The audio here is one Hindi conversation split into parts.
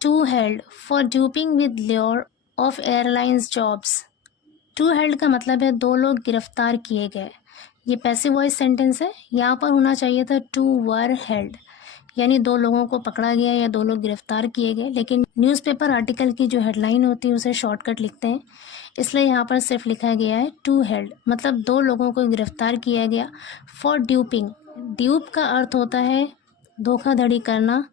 To held for duping with lure of airlines jobs. To held का मतलब है दो लोग गिरफ्तार किए गए। ये पैसिव वॉइस सेंटेंस है, यहाँ पर होना चाहिए था टू वर हेल्ड, यानी दो लोगों को पकड़ा गया या दो लोग गिरफ्तार किए गए। लेकिन न्यूज़पेपर आर्टिकल की जो हेडलाइन होती है उसे शॉर्टकट लिखते हैं, इसलिए यहाँ पर सिर्फ लिखा गया है टू हेल्ड, मतलब दो लोगों को गिरफ्तार किया गया फॉर ड्यूपिंग। ड्यूप का अर्थ होता है धोखाधड़ी करना,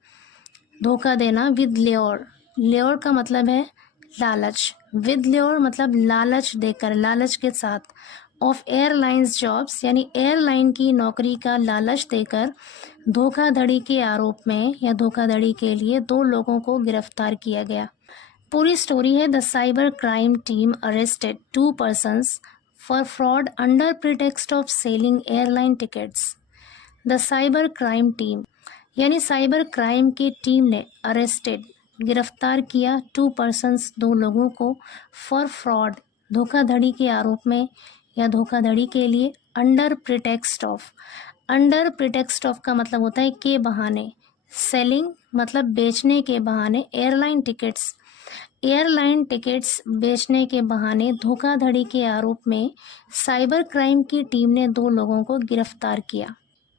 धोखा देना। विद ल्योर, ल्योर का मतलब है लालच, विद ल्योर मतलब लालच देकर, लालच के साथ। ऑफ एयरलाइंस जॉब्स यानी एयरलाइन की नौकरी का लालच देकर धोखाधड़ी के आरोप में या धोखाधड़ी के लिए दो लोगों को गिरफ्तार किया गया। पूरी स्टोरी है, the cyber crime team arrested 2 persons for fraud under pretext of selling airline tickets. The cyber crime team यानी साइबर क्राइम की टीम ने अरेस्टेड गिरफ्तार किया 2 persons दो लोगों को फॉर फ्रॉड धोखाधड़ी के आरोप में या धोखाधड़ी के लिए under pretext of. Under pretext of का मतलब होता है के बहाने, सेलिंग मतलब बेचने के बहाने, एयरलाइन टिकट्स, एयरलाइन टिकट्स बेचने के बहाने धोखाधड़ी के आरोप में साइबर क्राइम की टीम ने दो लोगों को गिरफ्तार किया।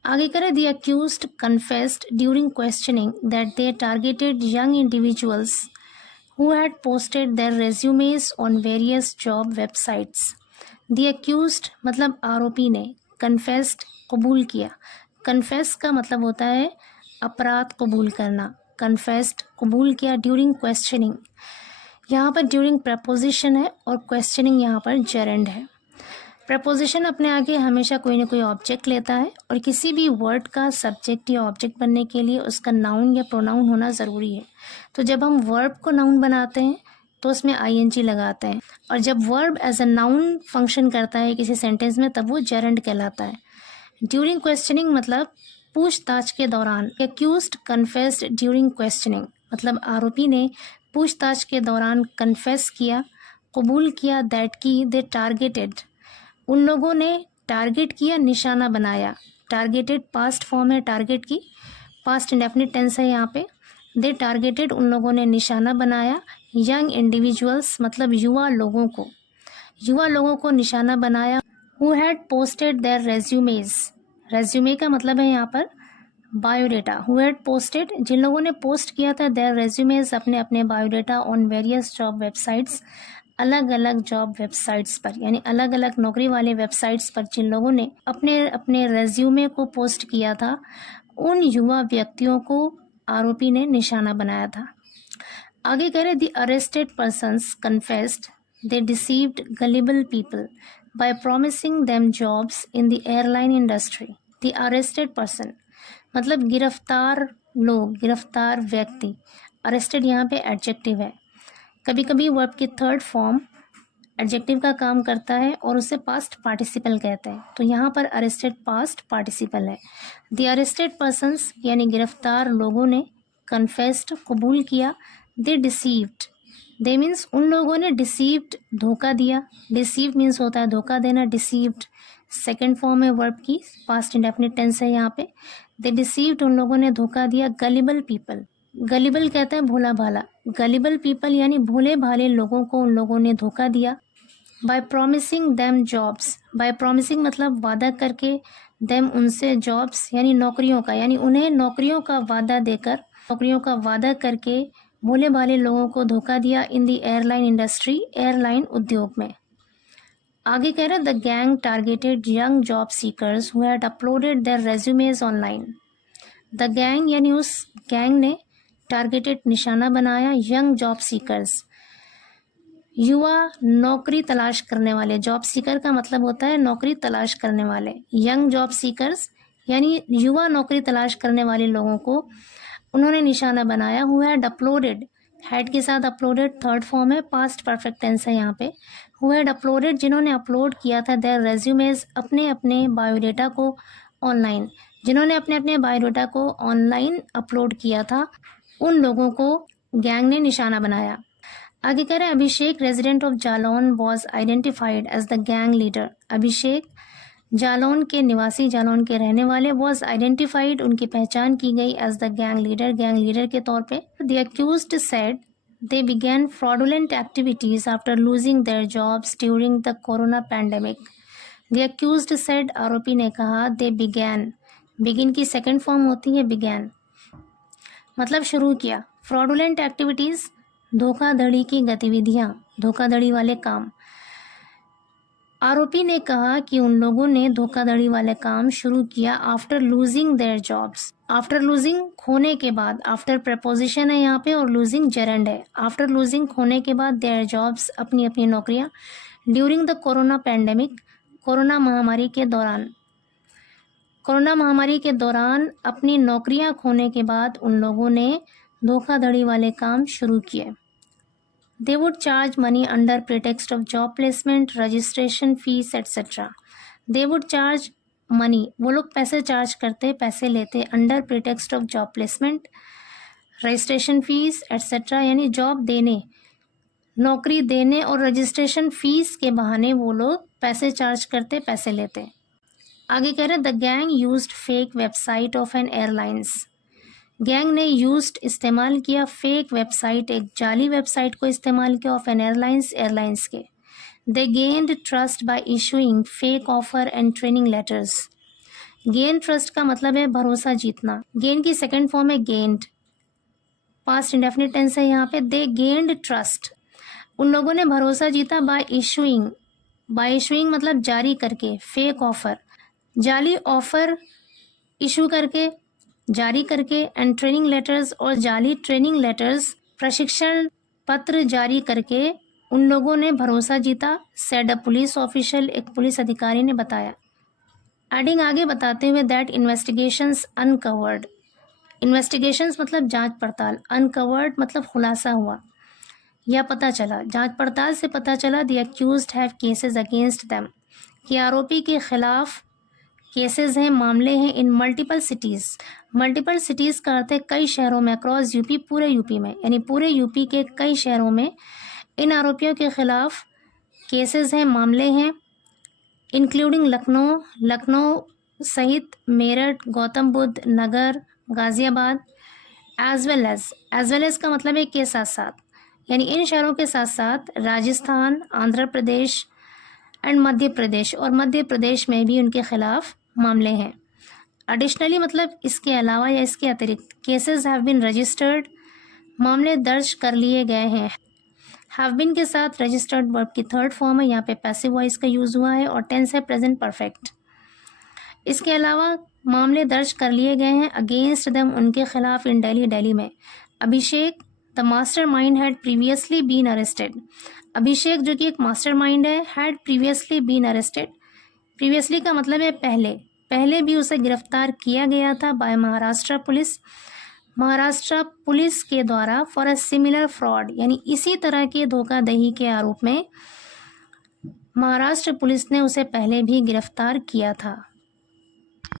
आगे करें, the accused confessed during questioning that they targeted young individuals who had posted their resumes on various job websites. The accused मतलब आरोपी ने, कन्फेस्ड कबूल किया। कन्फेस का मतलब होता है अपराध कबूल करना, कन्फेस्ड कबूल किया। ड्यूरिंग क्वेश्चनिंग, यहाँ पर ड्यूरिंग प्रपोजिशन है और क्वेश्चनिंग यहाँ पर जेरेंड है। प्रपोजिशन अपने आगे हमेशा कोई ना कोई ऑब्जेक्ट लेता है और किसी भी वर्ड का सब्जेक्ट या ऑब्जेक्ट बनने के लिए उसका नाउन या प्रोनाउन होना ज़रूरी है। तो जब हम वर्ब को नाउन बनाते हैं तो उसमें आईएनजी लगाते हैं, और जब verb as a noun function करता है किसी सेंटेंस में तब वो जेरेंड कहलाता है। ड्यूरिंग क्वेश्चनिंग मतलब पूछताछ के दौरान। एक्यूज्ड कन्फेस्ड ड्यूरिंग क्वेश्चनिंग मतलब आरोपी ने पूछताछ के दौरान कन्फेस किया, कबूल किया, दैट की दे टारगेटेड उन लोगों ने टारगेट किया, निशाना बनाया। टारगेटेड पास्ट फॉर्म है टारगेट की, पास्ट इंडेफिनिट टेंस है यहाँ पे। दे टारगेटेड उन लोगों ने निशाना बनाया। यंग इंडिविजुअल्स मतलब युवा लोगों को, युवा लोगों को निशाना बनाया। Who had posted their resumes, resume का मतलब है यहाँ पर बायोडेटा। हु हैड पोस्टेड जिन लोगों ने पोस्ट किया था देयर रेज्यूमेज अपने अपने biodata on various job websites, अलग अलग जॉब वेबसाइट्स पर, यानी अलग अलग नौकरी वाले वेबसाइट्स पर जिन लोगों ने अपने अपने रेज्यूमे को पोस्ट किया था, उन युवा व्यक्तियों को आरोपी ने निशाना बनाया था। आगे करें, the arrested persons confessed they deceived gullible people by promising them jobs in the airline industry. The arrested person मतलब गिरफ्तार लोग, गिरफ्तार व्यक्ति। अरेस्टेड यहाँ पे एडजेक्टिव है। कभी कभी वर्ब की थर्ड फॉर्म एडजेक्टिव का काम करता है और उसे पास्ट पार्टिसिपल कहते हैं, तो यहाँ पर अरेस्टेड पास्ट पार्टिसिपल है। द अरेस्टेड पर्सन्स यानी गिरफ्तार लोगों ने, कन्फेस्ड कबूल किया, दे डिसीव्ड, दे मीन्स उन लोगों ने, डिसीव्ड धोखा दिया। डिसीव मीन्स होता है धोखा देना, डिसीव्ड सेकेंड फॉर्म है वर्ब की, पास्ट इंडेफिनिट टेंस है यहाँ पे। दे डिसीव्ड उन लोगों ने धोखा दिया। गलिबल पीपल, गलिबल कहते हैं भोला भाला, गलिबल पीपल यानी भोले भाले लोगों को उन लोगों ने धोखा दिया। By promising them jobs, by promising मतलब वादा करके, देम उनसे, जॉब्स यानी नौकरियों का, यानी उन्हें नौकरियों का वादा देकर, नौकरियों का वादा करके भोले भाले लोगों को धोखा दिया। In the airline industry, airline उद्योग में। आगे कह रहे हैं, the gang targeted young job seekers who had uploaded their resumes online. The gang यानी उस गैंग ने, टारगेटेड निशाना बनाया, यंग जॉब सीकर्स युवा नौकरी तलाश करने वाले। जॉब सीकर का मतलब होता है नौकरी तलाश करने वाले। यंग जॉब सीकर्स यानी युवा नौकरी तलाश करने वाले लोगों को उन्होंने निशाना बनाया। हु हैड अपलोडेड, हैड के साथ अपलोडेड थर्ड फॉर्म है, पास्ट परफेक्ट टेंस है यहाँ पे। हु हैड अपलोडेड जिन्होंने अपलोड किया था देयर रेज्यूमेज अपने अपने बायोडेटा को ऑनलाइन, जिन्होंने अपने अपने बायोडेटा को ऑनलाइन अपलोड किया था, उन लोगों को गैंग ने निशाना बनाया। आगे कह रहे हैं, Abhishek resident of Jalaun was identified as the gang leader. Abhishek Jalaun के निवासी, जालौन के रहने वाले, वॉज आइडेंटिफाइड, उनकी पहचान की गई एज द गैंग लीडर के तौर पे। The accused said they began fraudulent activities after losing their jobs during the corona pandemic. The accused said, आरोपी ने कहा, they begin की सेकेंड फॉर्म होती है began, मतलब शुरू किया। fraudulent activities, धोखाधड़ी की गतिविधियां, धोखाधड़ी वाले काम। आरोपी ने कहा कि उन लोगों ने धोखाधड़ी वाले काम शुरू किया after losing their jobs. After losing, खोने के बाद, आफ्टर प्रपोजिशन है यहाँ पे और लूजिंग जेरेंड है। आफ्टर लूजिंग, खोने के बाद, देयर जॉब्स, अपनी अपनी नौकरियां, during the corona pandemic, corona महामारी के दौरान, कोरोना महामारी के दौरान अपनी नौकरियां खोने के बाद उन लोगों ने धोखाधड़ी वाले काम शुरू किए। They would charge money under pretext of job placement, registration fees, etc. They would charge money, वो लोग पैसे चार्ज करते, पैसे लेते, under pretext of job placement, registration fees, etc. यानी जॉब देने, नौकरी देने और रजिस्ट्रेशन फीस के बहाने वो लोग पैसे चार्ज करते, पैसे लेते। आगे कह रहे the gang used fake website of an airlines. Gang ने यूज्ड, इस्तेमाल किया, फेक वेबसाइट, एक जाली वेबसाइट को इस्तेमाल किया, ऑफ एन एयरलाइंस के। They gained trust by issuing fake offer and training letters. Gain trust का मतलब है भरोसा जीतना। गेन की सेकेंड फॉर्म है गेन्ड, पास्ट इंडेफिनिट टेंस है यहाँ पे। दे गेन्ड ट्रस्ट, उन लोगों ने भरोसा जीता, बाय इशूइंग, मतलब जारी करके, फेक ऑफर, जाली ऑफर इशू करके, जारी करके, एंड ट्रेनिंग लेटर्स, और जाली ट्रेनिंग लेटर्स, प्रशिक्षण पत्र जारी करके उन लोगों ने भरोसा जीता। सेड अ पुलिस ऑफिशियल, एक पुलिस अधिकारी ने बताया। एडिंग, आगे बताते हुए, दैट इन्वेस्टिगेशंस अनकवर्ड, इन्वेस्टिगेशंस मतलब जांच पड़ताल, अनकवर्ड मतलब खुलासा हुआ या पता चला, जांच पड़ताल से पता चला। The accused have cases against them, कि आरोपी के खिलाफ केसेस हैं, मामले हैं, इन मल्टीपल सिटीज़। मल्टीपल सिटीज़ का अर्थ है कई शहरों में, अक्रॉस यूपी, पूरे यूपी में, यानी पूरे यूपी के कई शहरों में इन आरोपियों के खिलाफ केसेस हैं, मामले हैं, इंक्लूडिंग लखनऊ सहित मेरठ, गौतम बुद्ध नगर, गाज़ियाबाद, एज वेल एज का मतलब है के साथ साथ, यानी इन शहरों के साथ साथ राजस्थान, आंध्र प्रदेश एंड मध्य प्रदेश, और मध्य प्रदेश में भी उनके खिलाफ मामले हैं। एडिशनली मतलब इसके अलावा या इसके अतिरिक्त। केसेस हैव बीन रजिस्टर्ड, मामले दर्ज कर लिए गए हैं। हैव बीन के साथ रजिस्टर्ड वर्ब की थर्ड फॉर्म है, यहाँ पे पैसिव वॉइस का यूज़ हुआ है, और टेंस है प्रेजेंट परफेक्ट। इसके अलावा मामले दर्ज कर लिए गए हैं अगेंस्ट देम, उनके खिलाफ, इन दिल्ली में। Abhishek the mastermind had previously been arrested. Abhishek जो कि एक मास्टर माइंड है, had previously been arrested, previously का मतलब है पहले भी उसे गिरफ्तार किया गया था बाय महाराष्ट्र पुलिस के द्वारा, फॉर अ सिमिलर फ्रॉड, यानी इसी तरह के धोखाधड़ी के आरोप में महाराष्ट्र पुलिस ने उसे पहले भी गिरफ्तार किया था।